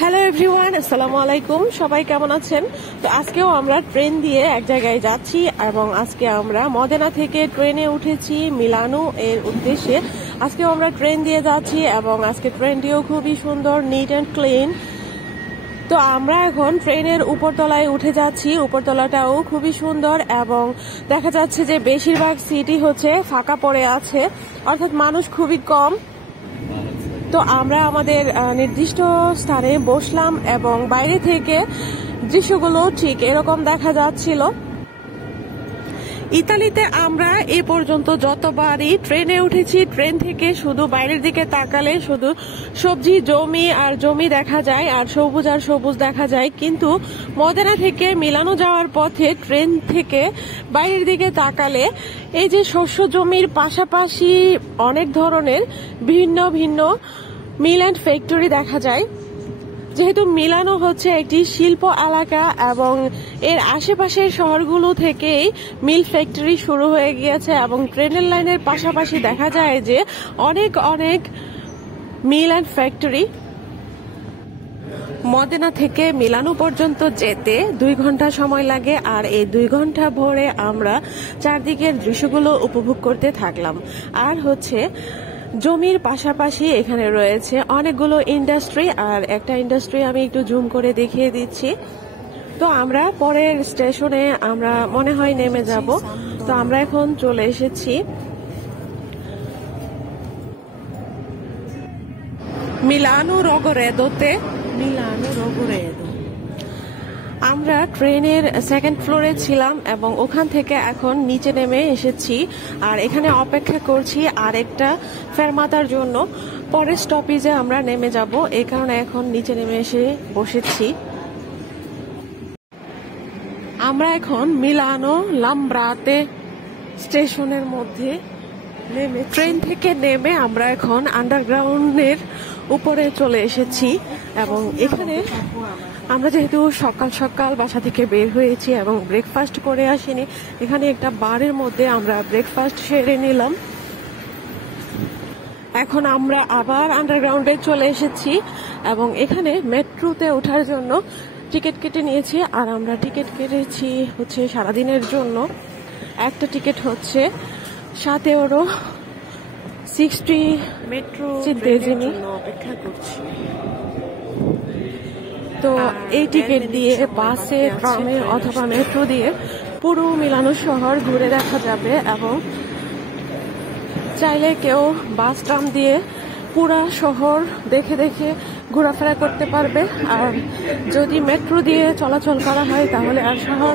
Hello everyone, আসসালামু আলাইকুম। সবাই কেমন আছেন? তো আজকেও আমরা ট্রেন দিয়ে এক জায়গায় যাচ্ছি এবং আজকে আমরা মদেনা থেকে ট্রেনে উঠেছি মিলানো এর উদ্দেশ্যে। আজকেও আমরা ট্রেন দিয়ে যাচ্ছি এবং আজকে ট্রেনটিও খুবই সুন্দর, নিট অ্যান্ড ক্লিন। তো আমরা এখন ট্রেনের উপরতলায় উঠে যাচ্ছি। উপরতলাটাও খুবই সুন্দর এবং দেখা যাচ্ছে যে বেশিরভাগ সিটই হচ্ছে ফাঁকা পড়ে আছে, অর্থাৎ মানুষ খুবই কম। তো আমরা আমাদের নির্দিষ্ট স্থানে বসলাম এবং বাইরে থেকে দৃশ্যগুলো ঠিক এরকম দেখা যাচ্ছিল। ইতালিতে আমরা এ পর্যন্ত যতবারই ট্রেনে উঠেছি, ট্রেন থেকে শুধু বাইরের দিকে তাকালে শুধু সবজি, জমি আর জমি দেখা যায় আর সবুজ দেখা যায়, কিন্তু মদেনা থেকে মিলানো যাওয়ার পথে ট্রেন থেকে বাইরের দিকে তাকালে এই যে শস্য জমির পাশাপাশি অনেক ধরনের ভিন্ন ভিন্ন মিল অ্যান্ড ফ্যাক্টরি দেখা যায়। যেহেতু মিলানো হচ্ছে একটি শিল্প এলাকা এবং এর আশেপাশের শহরগুলো থেকেই মিল ফ্যাক্টরি শুরু হয়ে গিয়েছে এবং ট্রেনের লাইনের পাশাপাশি দেখা যায় যে অনেক অনেক মিল অ্যান্ড ফ্যাক্টরি। মদেনা থেকে মিলানো পর্যন্ত যেতে 2 ঘন্টা সময় লাগে আর এই 2 ঘন্টা ভরে আমরা চারদিকের দৃশ্যগুলো উপভোগ করতে থাকলাম। আর হচ্ছে জমির পাশাপাশি এখানে রয়েছে অনেকগুলো ইন্ডাস্ট্রি, আর একটা ইন্ডাস্ট্রি আমি একটু জুম করে দেখিয়ে দিচ্ছি। তো আমরা পরের স্টেশনে আমরা মনে হয় নেমে যাব। তো আমরা এখন চলে এসেছি মিলানো রোগরেদোতে। আমরা ট্রেনের সেকেন্ড ফ্লোরে ছিলাম এবং ওখান থেকে এখন নিচে নেমে এসেছি আর এখানে অপেক্ষা করছি আরেকটা ফেরমাতার জন্য। পরের স্টপেজে আমরা নেমে যাব, এই কারণে এখন নিচে নেমে এসে বসেছি। আমরা এখন মিলানো লামব্রাতে স্টেশনের মধ্যে নেমে ট্রেন থেকে নেমে আমরা এখন আন্ডারগ্রাউন্ডের উপরে চলে এসেছি এবং এখানে আমরা যেহেতু সকাল সকাল বাসা থেকে বের হয়েছি এবং ব্রেকফাস্ট করে আসিনি, এখানে একটা বারের মধ্যে আমরা ব্রেকফাস্ট সেরে নিলাম। এখন আমরা আবার আন্ডারগ্রাউন্ডে চলে এসেছি এবং এখানে মেট্রোতে ওঠার জন্য টিকিট কেটে নিয়েছি। আর আমরা টিকিট কেটেছি হচ্ছে সারাদিনের জন্য। একটা টিকিট হচ্ছে 7 €60 মেট্রো অপেক্ষা করছি। তো এই টিকিট দিয়ে বাসে, ট্রামে অথবা মেট্রো দিয়ে পুরো মিলানো শহর ঘুরে দেখা যাবে এবং চাইলে কেউ বাস, ট্রাম দিয়ে পুরা শহর দেখে দেখে ঘোরাফেরা করতে পারবে। আর যদি মেট্রো দিয়ে চলাচল করা হয় তাহলে আর শহর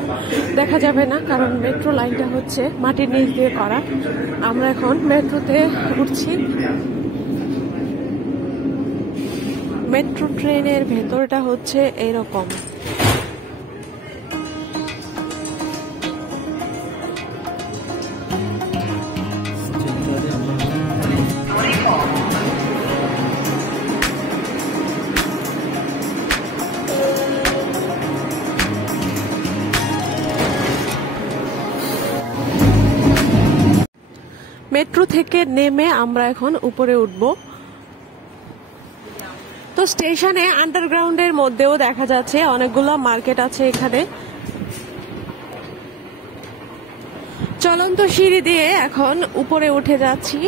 দেখা যাবে না, কারণ মেট্রো লাইনটা হচ্ছে মাটির নিচ দিয়ে করা। আমরা এখন মেট্রোতে উঠছি। মেট্রো ট্রেনের ভেতরটা হচ্ছে এরকম। মেট্রো থেকে নেমে আমরা এখন উপরে উঠব। তো স্টেশনে আন্ডারগ্রাউন্ডের মধ্যেও দেখা যাচ্ছে অনেকগুলো মার্কেট আছে এখানে। চলন্ত সিঁড়ি দিয়ে এখন উপরে উঠে যাচ্ছি।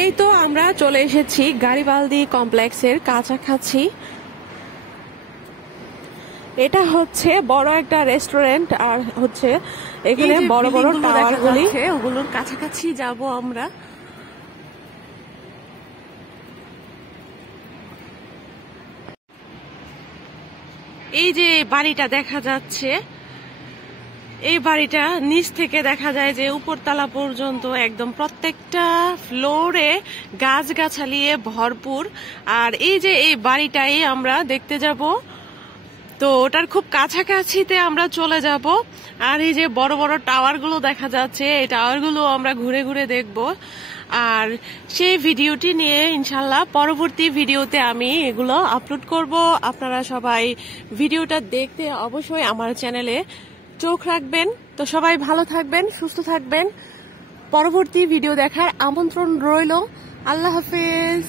এই তো আমরা চলে এসেছি গারিবালদি কমপ্লেক্সের কাছাকাছি। এটা হচ্ছে বড় একটা রেস্টুরেন্ট আর হচ্ছে এখানে বড় বড় টাওয়ারগুলি, ওগুলোর কাছাকাছি যাব আমরা। এই যে বাড়িটা দেখা যাচ্ছে, এই বাড়িটা নিচ থেকে দেখা যায় যে উপরতলা পর্যন্ত একদম প্রত্যেকটা ফ্লোরে গাছগাছালি ভরপুর। আর এই যে এই বাড়িটাই আমরা দেখতে যাব, তো ওটার খুব কাছাকাছিতে আমরা চলে যাব। আর এই যে বড় বড় টাওয়ারগুলো দেখা যাচ্ছে, এই টাওয়ারগুলো আমরা ঘুরে ঘুরে দেখব। আর সেই ভিডিওটি নিয়ে ইনশাল্লাহ পরবর্তী ভিডিওতে আমি এগুলো আপলোড করব। আপনারা সবাই ভিডিওটা দেখতে অবশ্যই আমার চ্যানেলে চোখ রাখবেন। তো সবাই ভালো থাকবেন, সুস্থ থাকবেন। পরবর্তী ভিডিও দেখার আমন্ত্রণ রইল। আল্লাহ হাফেজ।